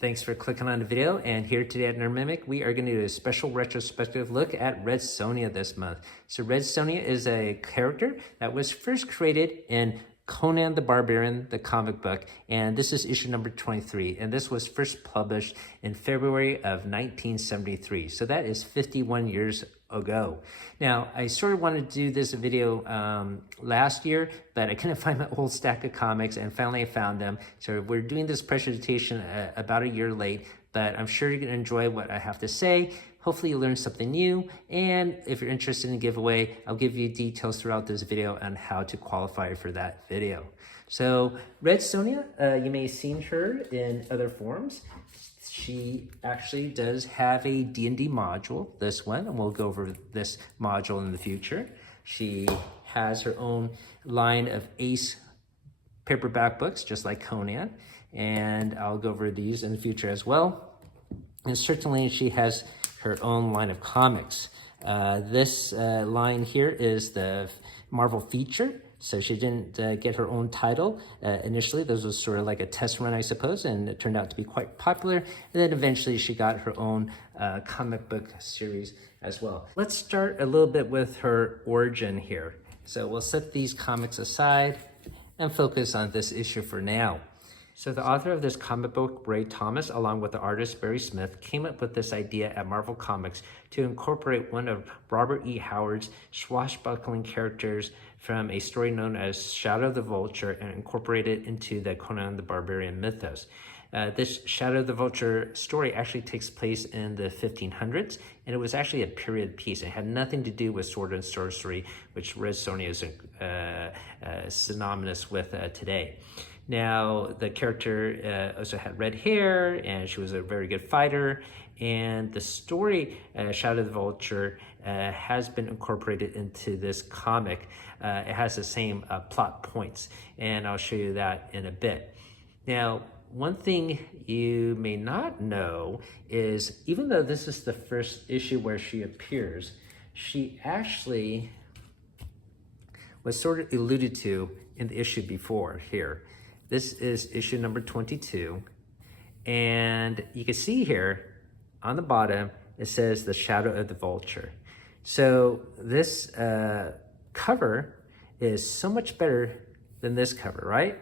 Thanks for clicking on the video, and here today at Nerdmimic, we are going to do a special retrospective look at Red Sonja this month. So Red Sonja is a character that was first created in Conan the Barbarian, the comic book, and this is issue number 23, and this was first published in February of 1973, so that is 51 years ago. Now, I sort of wanted to do this video last year, but I couldn't find my old stack of comics, and finally I found them. So we're doing this presentation about a year late, but I'm sure you're going to enjoy what I have to say. Hopefully you learned something new, and if you're interested in a giveaway, I'll give you details throughout this video on how to qualify for that video. So Red Sonja, you may have seen her in other forms. She actually does have a D&D module, this one, and we'll go over this module in the future. She has her own line of Ace paperback books, just like Conan, and I'll go over these in the future as well. And certainly she has her own line of comics. This line here is the Marvel feature. So she didn't get her own title initially. This was sort of like a test run, I suppose, and it turned out to be quite popular. And then eventually she got her own comic book series as well. Let's start a little bit with her origin here. So we'll set these comics aside and focus on this issue for now. So the author of this comic book, Ray Thomas, along with the artist Barry Smith, came up with this idea at Marvel Comics to incorporate one of Robert E. Howard's swashbuckling characters from a story known as Shadow the Vulture and incorporate it into the Conan the Barbarian mythos. This Shadow the Vulture story actually takes place in the 1500s, and it was actually a period piece. It had nothing to do with sword and sorcery, which Red Sonja is synonymous with today. Now, the character also had red hair, and she was a very good fighter. And the story, Shadow the Vulture, has been incorporated into this comic. It has the same plot points, and I'll show you that in a bit. Now, one thing you may not know is, even though this is the first issue where she appears, she actually was sort of alluded to in the issue before here. This is issue number 22, and you can see here on the bottom, it says the Shadow of the Vulture. So this cover is so much better than this cover, right?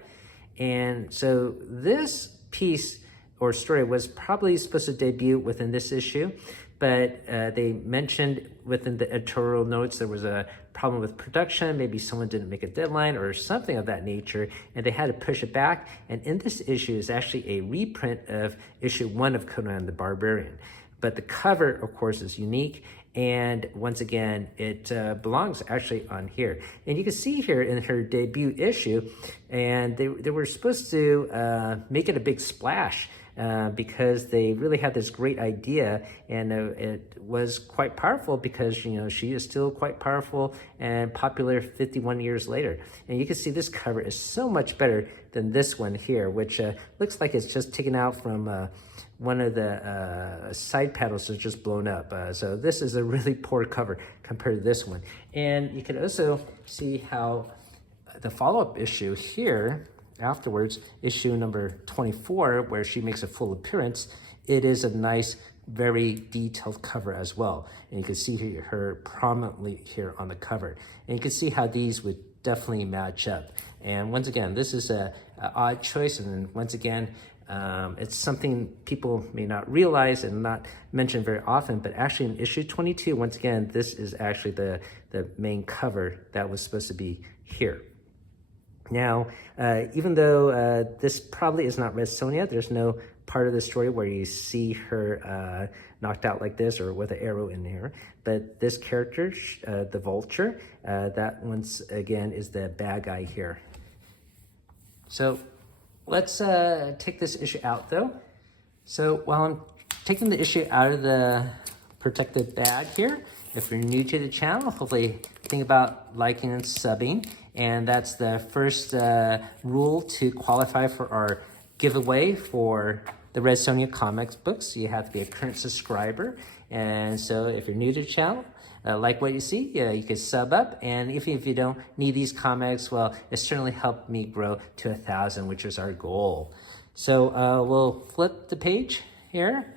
And so this piece or story was probably supposed to debut within this issue, but they mentioned within the editorial notes there was a problem with production. Maybe someone didn't make a deadline or something of that nature, and they had to push it back. And in this issue is actually a reprint of issue 1 of Conan the Barbarian. But the cover, of course, is unique. And once again, it belongs actually on here. And you can see here in her debut issue, and they were supposed to make it a big splash because they really had this great idea, and it was quite powerful because, you know, she is still quite powerful and popular 51 years later. And you can see this cover is so much better than this one here, which looks like it's just taken out from one of the side panels is just blown up. So this is a really poor cover compared to this one. And you can also see how the follow-up issue here, afterwards, issue number 24, where she makes a full appearance, it is a nice, very detailed cover as well. And you can see her prominently here on the cover. And you can see how these would definitely match up. And once again, this is an odd choice, and once again, it's something people may not realize and not mention very often, but actually in issue 22, once again, this is actually the main cover that was supposed to be here. Now, even though this probably is not Red Sonja, there's no part of the story where you see her knocked out like this or with an arrow in here. But this character, the Vulture, that once again is the bad guy here. So let's take this issue out though. So while I'm taking the issue out of the protected bag here, if you're new to the channel, hopefully think about liking and subbing. And that's the first rule to qualify for our giveaway for the Red Sonja comics books. You have to be a current subscriber. And so if you're new to the channel, like what you see, you can sub up. And if you don't need these comics, well, it certainly helped me grow to 1,000, which is our goal. So we'll flip the page here.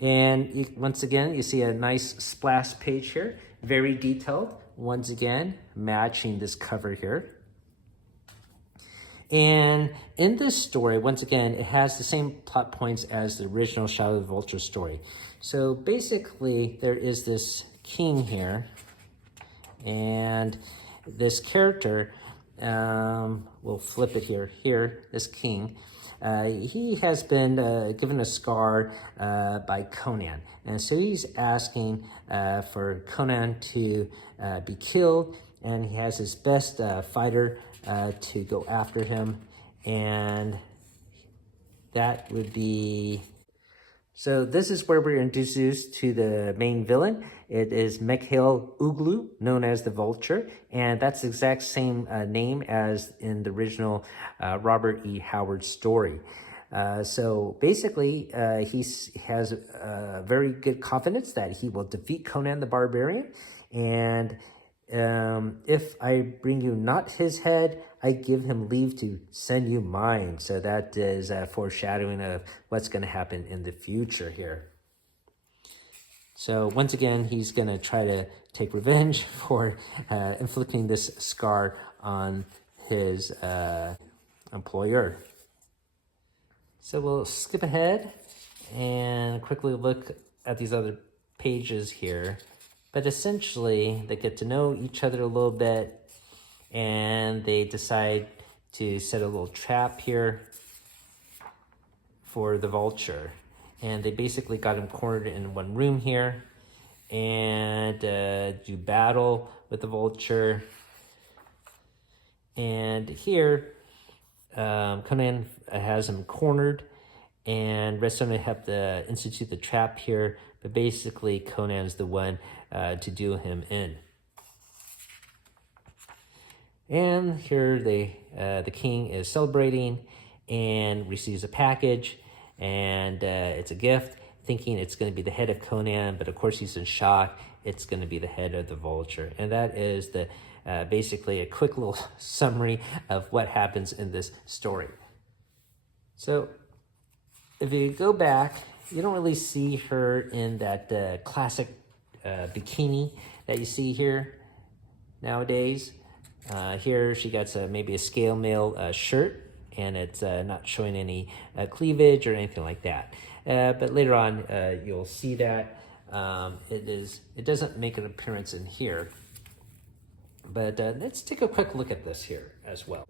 And once again, you see a nice splash page here, very detailed. Once again, matching this cover here. And in this story, once again, it has the same plot points as the original Shadow of the Vulture story. So basically, there is this king here, and this character, we'll flip it here. Here, this king, he has been given a scar by Conan. And so he's asking for Conan to be killed, and he has his best fighter to go after him. And that would be... So this is where we're introduced to the main villain. It is Mikhail Uglu, known as the Vulture, and that's the exact same name as in the original Robert E. Howard story. So basically, he has very good confidence that he will defeat Conan the Barbarian, and if I bring you not his head, I give him leave to send you mine. So that is a foreshadowing of what's going to happen in the future here. So once again, he's going to try to take revenge for inflicting this scar on his employer. So we'll skip ahead and quickly look at these other pages here. But essentially, they get to know each other a little bit, and they decide to set a little trap here for the Vulture. And they basically got him cornered in one room here, and do battle with the Vulture. And here, Conan has him cornered, and Red Sonja have to institute the trap here, but basically Conan's the one to do him in. And here the king is celebrating and receives a package, and it's a gift, thinking it's going to be the head of Conan, but of course he's in shock. It's going to be the head of the Vulture. And that is the basically a quick little summary of what happens in this story. So if you go back, you don't really see her in that classic bikini that you see here nowadays. Here she got maybe a scale mail shirt, and it's not showing any cleavage or anything like that. But later on, you'll see that it doesn't make an appearance in here. But let's take a quick look at this here as well.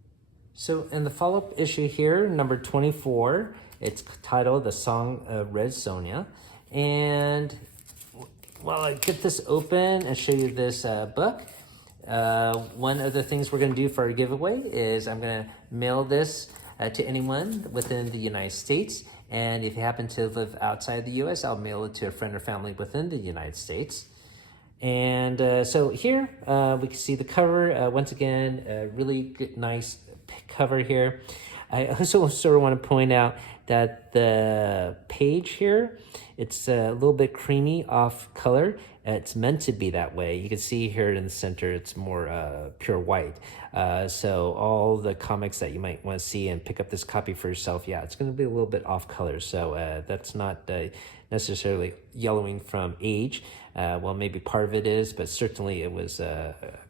So in the follow-up issue here, number 24, it's titled The Song of Red Sonja. And while I get this open and show you this book, one of the things we're going to do for our giveaway is I'm going to mail this to anyone within the United States. And if you happen to live outside the U.S., I'll mail it to a friend or family within the United States. And so here we can see the cover. Once again, a really good, nice cover here. I also sort of want to point out that the page here, it's a little bit creamy off color. It's meant to be that way. You can see here in the center, it's more pure white. So all the comics that you might want to see and pick up this copy for yourself, yeah, it's going to be a little bit off color. So that's not necessarily yellowing from age. Well, maybe part of it is, but certainly it was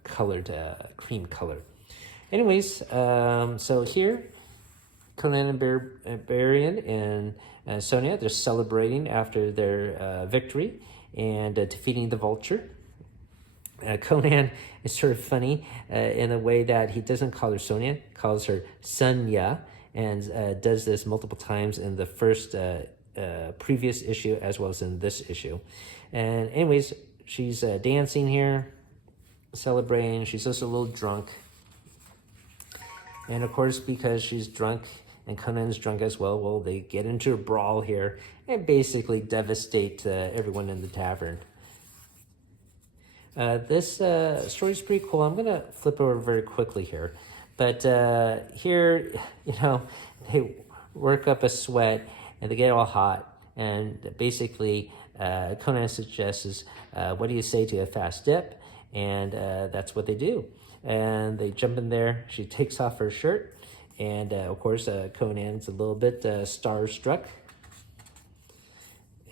colored cream color. Anyways, so here, Conan and Barbarian and Sonja, they're celebrating after their victory and defeating the Vulture. Conan is sort of funny in a way that he doesn't call her Sonja, calls her Sonja, and does this multiple times in the first previous issue as well as in this issue. And anyways, she's dancing here, celebrating. She's also a little drunk. And of course, because she's drunk and Conan's drunk as well, well, they get into a brawl here and basically devastate everyone in the tavern. This story is pretty cool. I'm going to flip over very quickly here. But here, you know, they work up a sweat and they get all hot. And basically, Conan suggests, what do you say to a fast dip? And that's what they do. And they jump in there. She takes off her shirt And of course, Conan's a little bit starstruck.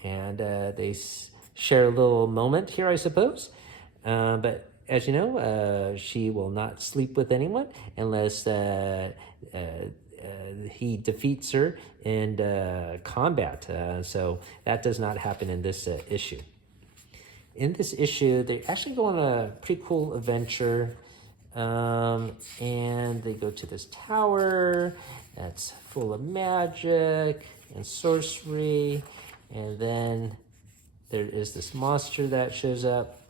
And they share a little moment here, I suppose. But as you know, she will not sleep with anyone unless he defeats her in combat. So that does not happen in this issue. In this issue, they actually go on a pretty cool adventure. And they go to this tower that's full of magic and sorcery. And then there is this monster that shows up.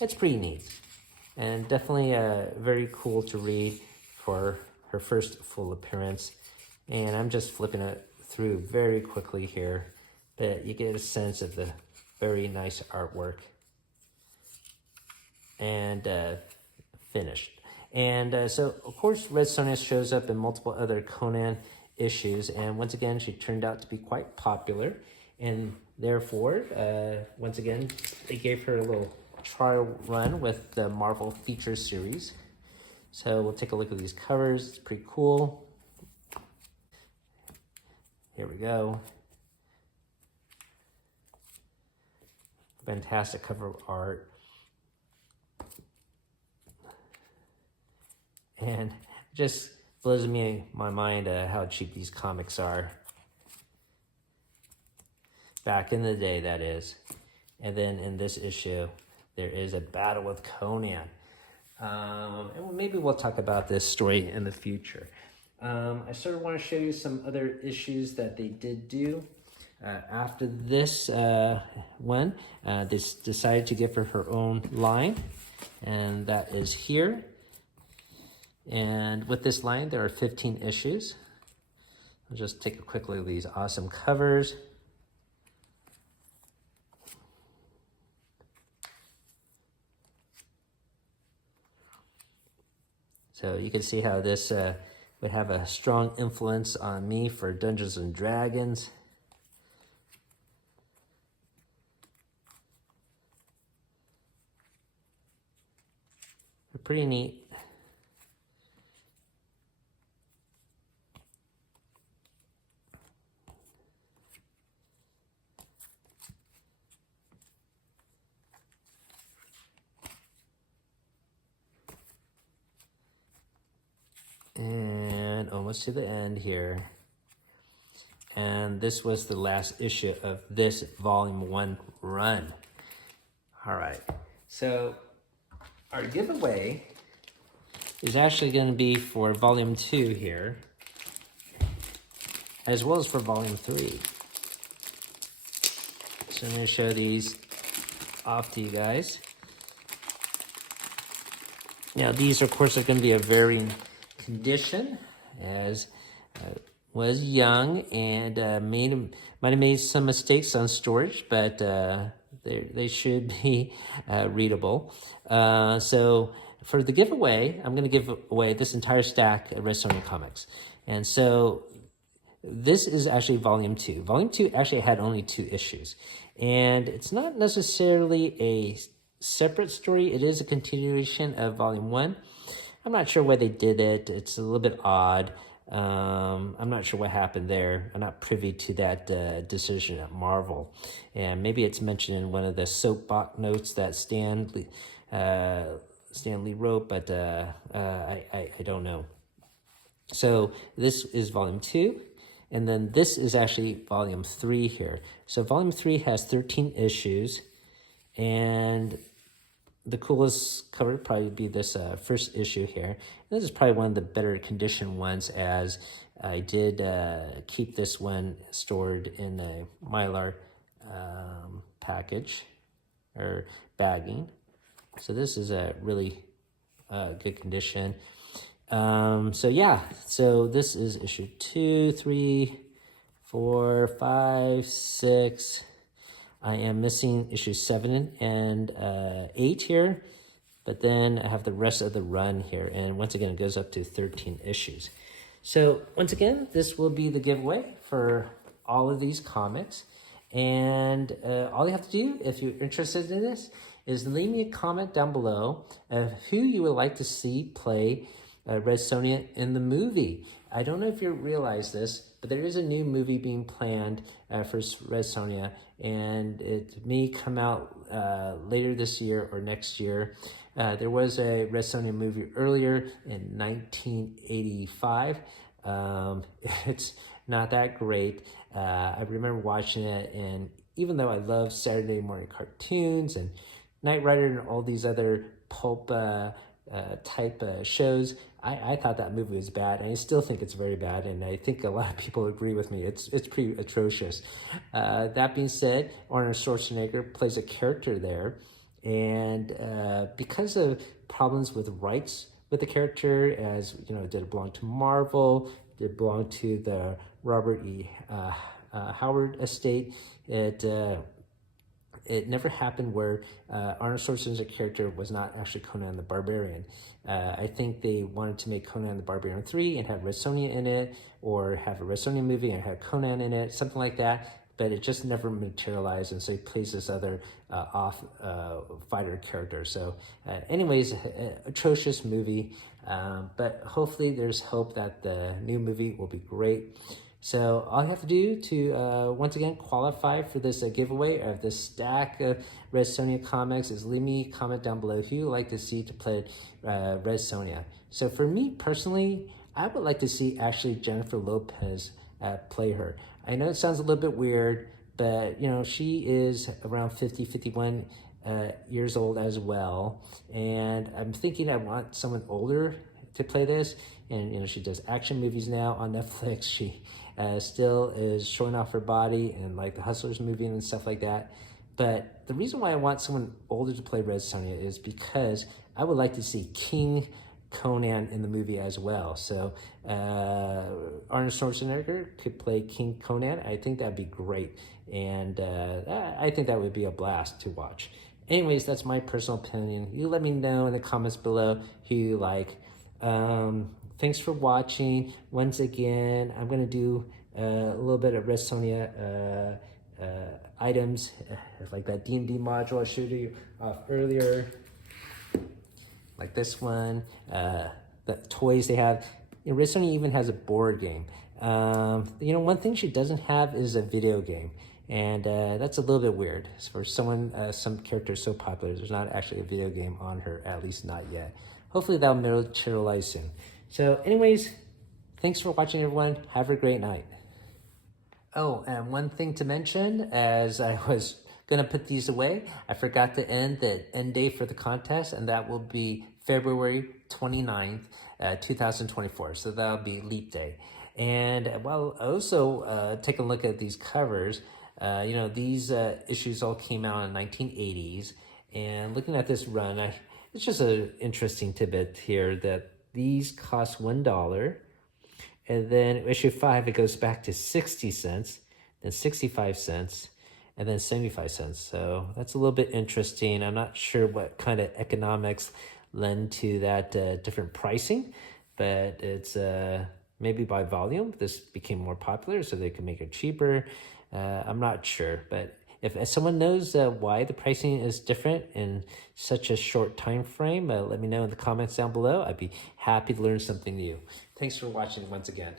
It's pretty neat. And definitely very cool to read for her first full appearance. And I'm just flipping it through very quickly here, but you get a sense of the very nice artwork. And finished. And so, of course, Red Sonja shows up in multiple other Conan issues. And once again, she turned out to be quite popular. And therefore, once again, they gave her a little trial run with the Marvel Feature Series. So we'll take a look at these covers. It's pretty cool. Here we go. Fantastic cover art. And it just blows my mind how cheap these comics are. Back in the day, that is. And then in this issue, there is a battle with Conan. And maybe we'll talk about this story in the future. I sort of want to show you some other issues that they did do. After this one, they decided to give her own line. And that is here. And with this line, there are 15 issues. I'll just take a quick look at these awesome covers. So you can see how this would have a strong influence on me for Dungeons and Dragons. They're pretty neat. And almost to the end here. And this was the last issue of this Volume 1 run. All right, so our giveaway is actually going to be for Volume 2 here, as well as for Volume 3. So I'm going to show these off to you guys. Now these, of course, are going to be a varying condition, as was young and might have made some mistakes on storage, but they should be readable. So for the giveaway, I'm going to give away this entire stack of Red Sonja comics. And so this is actually Volume 2. Volume 2 actually had only 2 issues. And it's not necessarily a separate story. It is a continuation of Volume 1. I'm not sure why they did it. It's a little bit odd. I'm not sure what happened there. I'm not privy to that decision at Marvel. And maybe it's mentioned in one of the soapbox notes that Stan Lee wrote, but I don't know. So this is Volume 2. And then this is actually Volume 3 here. So Volume 3 has 13 issues. And the coolest cover would probably be this first issue here. And this is probably one of the better conditioned ones, as I did keep this one stored in a Mylar package or bagging. So this is a really good condition. So yeah, so this is issue 2, 3, 4, 5, 6. I am missing issue 7 and 8 here, but then I have the rest of the run here. And once again, it goes up to 13 issues. So once again, this will be the giveaway for all of these comics. And all you have to do, if you're interested in this, is leave me a comment down below of who you would like to see play Red Sonja in the movie. I don't know if you realize this, but there is a new movie being planned for Red Sonja, and it may come out later this year or next year. There was a Red Sonja movie earlier in 1985. It's not that great. I remember watching it, and even though I love Saturday morning cartoons and Knight Rider and all these other pulp type shows, I thought that movie was bad, and I still think it's very bad, and I think a lot of people agree with me. It's pretty atrocious. That being said, Arnold Schwarzenegger plays a character there, and because of problems with rights with the character, as you know, did it belong to Marvel, did it belong to the Robert E. Howard estate, it never happened where Arnold Schwarzenegger's character was not actually Conan the Barbarian. I think they wanted to make Conan the Barbarian 3 and have Red Sonja in it, or have a Red Sonja movie and have Conan in it, something like that, but it just never materialized, and so he plays this other fighter character. So anyways, atrocious movie, but hopefully there's hope that the new movie will be great. So all you have to do to, once again, qualify for this giveaway of this stack of Red Sonja comics is leave me a comment down below who you would like to see to play Red Sonja. So for me personally, I would like to see actually Jennifer Lopez play her. I know it sounds a little bit weird, but you know, she is around 50, 51 years old as well. And I'm thinking I want someone older to play this. And you know, she does action movies now on Netflix. She still is showing off her body and like the Hustlers movie and stuff like that. But the reason why I want someone older to play Red Sonja is because I would like to see King Conan in the movie as well. So Arnold Schwarzenegger could play King Conan. I think that'd be great. And I think that would be a blast to watch. Anyways, that's my personal opinion. You let me know in the comments below who you like. Thanks for watching. Once again, I'm going to do a little bit of Red Sonja items, like that D&D module I showed you off earlier, like this one, the toys they have. You know, Red Sonja even has a board game. You know, one thing she doesn't have is a video game, and that's a little bit weird. For someone, some characters so popular, there's not actually a video game on her, at least not yet. Hopefully that'll materialize soon. So anyways, thanks for watching, everyone. Have a great night. Oh, and one thing to mention, as I was going to put these away, I forgot to end the end date for the contest, and that will be February 29th, 2024. So that'll be Leap Day. And while also take a look at these covers, you know, these issues all came out in the 1980s. And looking at this run, it's just an interesting tidbit here that these cost $1, and then issue 5 it goes back to 60 cents, then 65 cents, and then 75 cents. So that's a little bit interesting. I'm not sure what kind of economics lend to that different pricing, but it's maybe by volume this became more popular so they can make it cheaper. I'm not sure, but if someone knows why the pricing is different in such a short time frame, let me know in the comments down below. I'd be happy to learn something new. Thanks for watching once again.